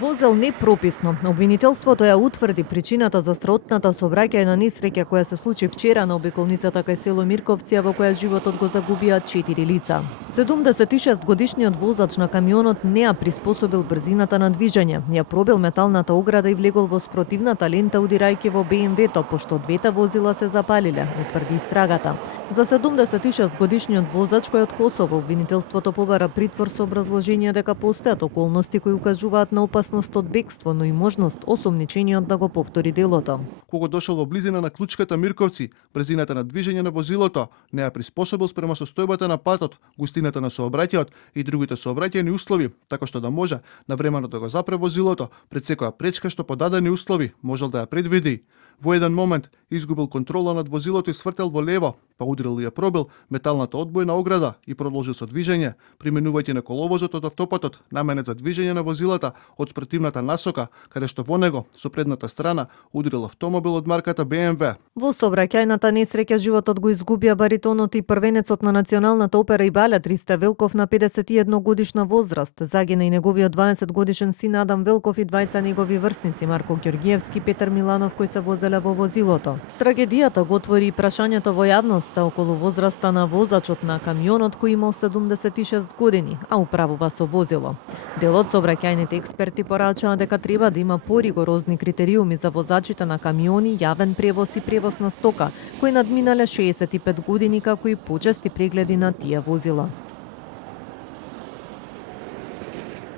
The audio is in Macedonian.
Возел непрописно. Обвинителството ја утврди причината за страотната сообраќајна несреќа која се случи вчера на обиколницата кај село Мирковци, во која животот го загубија 4 лица. 76-годишниот возач на камионот не ја приспособил брзината на движење, ја пробил металната ограда и влегол во спротивната лента удирајќи во БМВ-то, пошто двете возила се запалиле, утврди истрагата. За 76-годишниот возач кој од Косово, обвинителството побара притвор со образложение дека постојат околности кои укажуваат на опасност од бегство, но и можност осомничениот да го повтори делото. Кога дошол во близина на клучката Мирковци, брзината на движење на возилото не ја приспособил спрема состојбата на патот, густината на сообраќајот и другите сообраќајни услови, така што да може навремено да го запре возилото пред секоја пречка што по дадени услови можел да ја предвиди. Во еден момент изгубил контрола над возилото и свртел во лево, па удрил и ја пробил металната одбојна ограда и продолжил со движење, применувајќи на коловозот од автопатот наменет за движење на возилата од спротивната насока, каде што во него со предната страна удрил автомобил од марката БМВ. Во сообраќајната несреќа животот го изгубија баритонот и првенецот на Националната опера и балет Ристе Велков на 51 годишна возраст. Загина и неговиот 20 годишен син Адам Велков и двајца негови врсници Марко Ѓоргиевски и Петар Миланов кои се возеле во возилото. Трагедијата го отвори и прашањето во јавноста околу возраста на возачот на камионот кој имал 76 години, а управува со возило. Дел од сообраќајните експерти порачаа дека треба да има поригорозни критериуми за возачите на камиони, јавен превоз и превоз на стока, кои надминале 65 години, како и почести прегледи на тие возила.